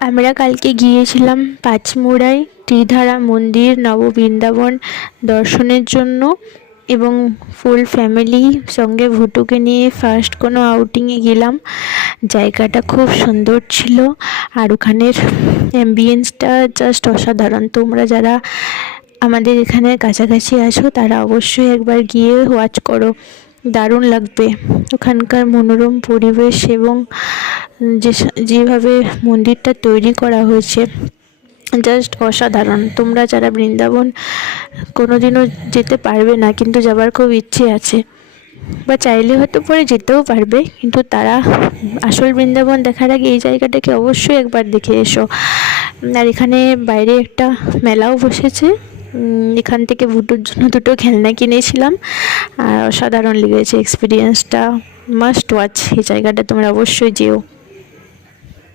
আমরা কালকে গিয়েছিলাম পাঁচমুড়ায় ত্রিধারা মন্দির নববৃন্দাবন দর্শনের জন্য এবং ফুল ফ্যামিলি সঙ্গে ভুটুকে নিয়ে ফার্স্ট কোনো আউটিংয়ে গেলাম। জায়গাটা খুব সুন্দর ছিল আর ওখানের অ্যাম্বিয়েন্সটা জাস্ট অসাধারণ। তোমরা যারা আমাদের এখানে কাছাকাছি আছো তারা অবশ্যই একবার গিয়ে ওয়াচ করো, দারুণ লাগবে। ওখানকার মনোরম পরিবেশ এবং যেভাবে মন্দিরটা তৈরি করা হয়েছে জাস্ট অসাধারণ। তোমরা যারা বৃন্দাবন কোনোদিনও যেতে পারবে না কিন্তু যাবার খুব ইচ্ছে আছে বা চাইলে হয়তো পরে যেতেও পারবে, কিন্তু তারা আসল বৃন্দাবন দেখার আগে এই জায়গাটাকে অবশ্যই একবার দেখে এসো। আর এখানে বাইরে একটা মেলাও বসেছে, এখান থেকে ভুটুর জন্য দুটো খেলনা কিনেছিলাম আর অসাধারণ লেগেছে এক্সপিরিয়েন্সটা। মাস্ট ওয়াচ, এই জায়গাটা তোমরা অবশ্যই যেও।